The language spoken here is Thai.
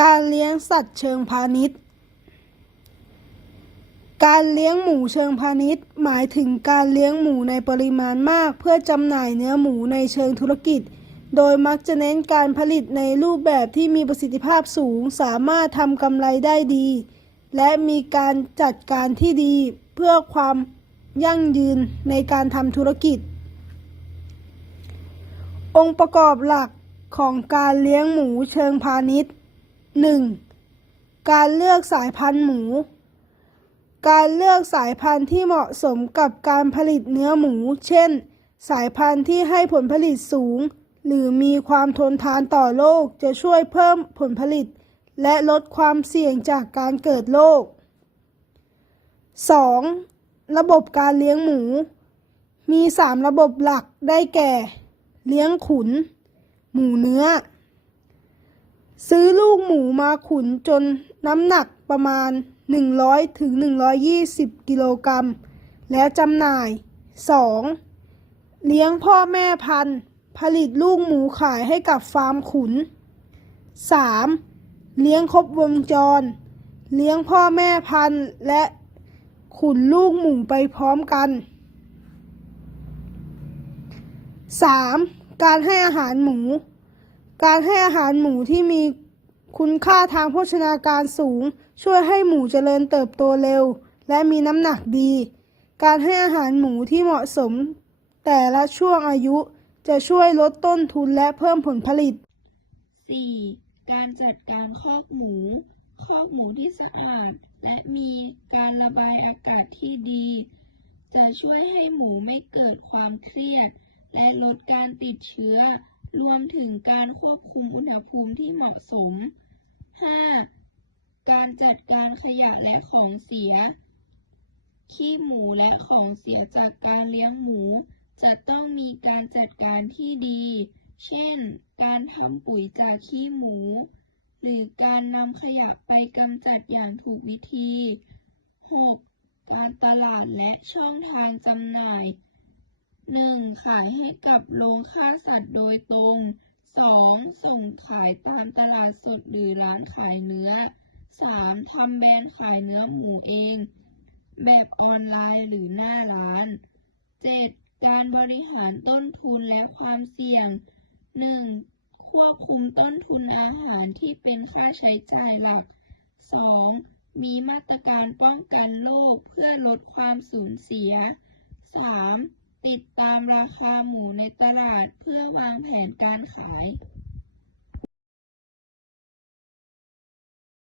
การเลี้ยงสัตว์เชิงพาณิชย์ การเลี้ยงหมูเชิงพาณิชย์ หมายถึงการเลี้ยงหมูในปริมาณมาก เพื่อจำหน่ายเนื้อหมูในเชิงธุรกิจ โดยมักจะเน้นการผลิตในรูปแบบที่มีประสิทธิภาพสูง สามารถทำกำไรได้ดี และมีการจัดการที่ดีเพื่อความยั่งยืนในการทำธุรกิจ องค์ประกอบหลักของการเลี้ยงหมูเชิงพาณิชย์ 1. การเลือกสายพันธุ์หมู การเลือกสายพันธุ์ที่เหมาะสมกับการผลิตเนื้อหมู เช่น สายพันธุ์ที่ให้ผลผลิตสูง หรือมีความทนทานต่อโรคจะช่วยเพิ่มผลผลิต และลดความเสี่ยงจากการเกิดโรค 2. ระบบการเลี้ยงหมู มี 3 ระบบหลักได้แก่ เลี้ยงขุน หมูเนื้อ ซื้อลูกหมูมาขุนจนน้ำหนักประมาณ 100ถึง120 กิโลกรัม แล้วจำหน่าย 2. เลี้ยงพ่อแม่พันธุ์ ผลิตลูกหมูขายให้กับฟาร์มขุน 3. เลี้ยงครบวงจร เลี้ยงพ่อแม่พันธุ์และขุนลูกหมูไปพร้อมกัน 3. การให้อาหารหมู การให้อาหารหมูที่มีคุณค่าทางโภชนาการสูง ช่วยให้หมูเจริญเติบโตเร็ว และมีน้ำหนักดี การให้อาหารหมูที่เหมาะสม แต่ละช่วงอายุจะช่วยลดต้นทุนและเพิ่มผลผลิต 4. การจัดการคอกหมู คอกหมูที่สะอาดและมีการระบายอากาศที่ดี จะช่วยให้หมูไม่เกิดความเครียด และลดการติดเชื้อ รวมถึงการควบคุมอุณหภูมิที่เหมาะสม 5. การจัดการขยะและของเสีย ขี้หมูและของเสียจากการเลี้ยงหมู จะต้องมีการจัดการที่ดี เช่น การทำปุ๋ยจากขี้หมู หรือการนำขยะไปกำจัดอย่างถูกวิธี 6. การตลาดและช่องทางจำหน่าย 1. ขายให้กับโรงฆ่าสัตว์โดยตรง 2. ส่งขายตามตลาดสดหรือร้านขายเนื้อ 3. ทำแบรนด์ขายเนื้อหมูเอง แบบออนไลน์หรือหน้าร้าน 7. การบริหารต้นทุนและความเสี่ยง 1. ควบคุมต้นทุนอาหารที่เป็นค่าใช้จ่ายหลัก 2. มีมาตรการป้องกันโรคเพื่อลดความสูญเสีย 3. ติดตามราคาหมูในตลาดเพื่อวางแผนการขาย